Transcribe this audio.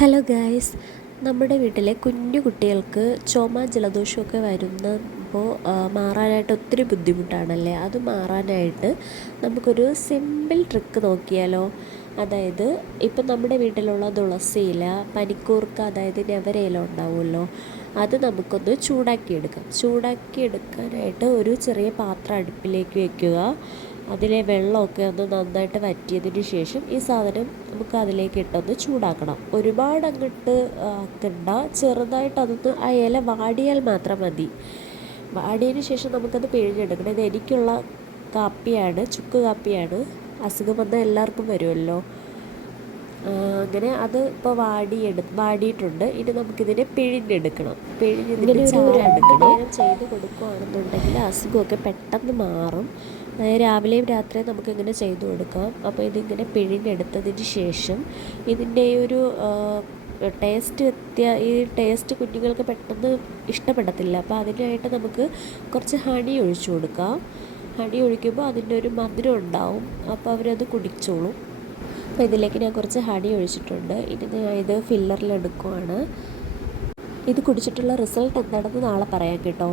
Hello guys, നമ്മുടെ വീട്ടിലെ കുഞ്ഞു കുട്ടികൾക്ക് ചുമ ജലദോഷമൊക്കെ വരുമ്പോൾ മാറാനായിട്ട് ഒത്തിരി ബുദ്ധിമുട്ടാണല്ലേ. അത് മാറാനായിട്ട് നമുക്കൊരു സിമ്പിൾ ട്രിക്ക് നോക്കിയാലോ. അതായത് ഇപ്പം നമ്മുടെ വീട്ടിലുള്ള തുളസിയില, പനിക്കൂർക്ക, അതായത് ഞവരയില ഉണ്ടാവുമല്ലോ, അത് നമുക്കൊന്ന് ചൂടാക്കിയെടുക്കാനായിട്ട് ഒരു ചെറിയ പാത്രം അടുപ്പിലേക്ക് വയ്ക്കുക. അതിലെ വെള്ളമൊക്കെ ഒന്ന് നന്നായിട്ട് വറ്റിയതിന് ശേഷം ഈ സാധനം നമുക്ക് അതിലേക്ക് ഇട്ടൊന്ന് ചൂടാക്കണം. ഒരുപാട് അങ്ങോട്ട് ആക്കണ്ട, ചെറുതായിട്ട് അതൊന്ന് ആ ഇല വാടിയാൽ മാത്രം മതി. വാടിയതിന് ശേഷം നമുക്കത് പിഴിഞ്ഞെടുക്കണം. ഇത് എനിക്കുള്ള കാപ്പിയാണ്, ചുക്ക് കാപ്പിയാണ്. അസുഖം വന്നാൽ എല്ലാവർക്കും വരുമല്ലോ. അങ്ങനെ അത് ഇപ്പോൾ വാടിയിട്ടുണ്ട്. ഇനി നമുക്കിതിനെ പിഴിഞ്ഞെടുക്കണം. പിഴിഞ്ഞതിന് ചാറെടുക്കണം. ചെയ്ത് കൊടുക്കുകയാണെന്നുണ്ടെങ്കിൽ അസുഖമൊക്കെ പെട്ടെന്ന് മാറും. രാവിലെയും രാത്രിയും നമുക്കിങ്ങനെ ചെയ്തു കൊടുക്കാം. അപ്പോൾ ഇതിങ്ങനെ പിഴിഞ്ഞെടുത്തതിന് ശേഷം ഇതിൻ്റെ ഒരു ഈ ടേസ്റ്റ് കുഞ്ഞുങ്ങൾക്ക് പെട്ടെന്ന് ഇഷ്ടപ്പെടത്തില്ല. അപ്പോൾ അതിനായിട്ട് നമുക്ക് കുറച്ച് ഹണി ഒഴിച്ചു കൊടുക്കാം. ഹണി ഒഴിക്കുമ്പോൾ അതിൻ്റെ ഒരു മധുരം ഉണ്ടാവും, അപ്പോൾ അവരത് കുടിച്ചോളും. അപ്പോൾ ഇതിലേക്ക് ഞാൻ കുറച്ച് ഹണി ഒഴിച്ചിട്ടുണ്ട്. ഇനി ഞാൻ ഇത് ഫില്ലറിലെടുക്കുവാണ്. ഇത് കുടിച്ചിട്ടുള്ള റിസൾട്ട് എന്താണെന്ന് നാളെ പറയാം കേട്ടോ.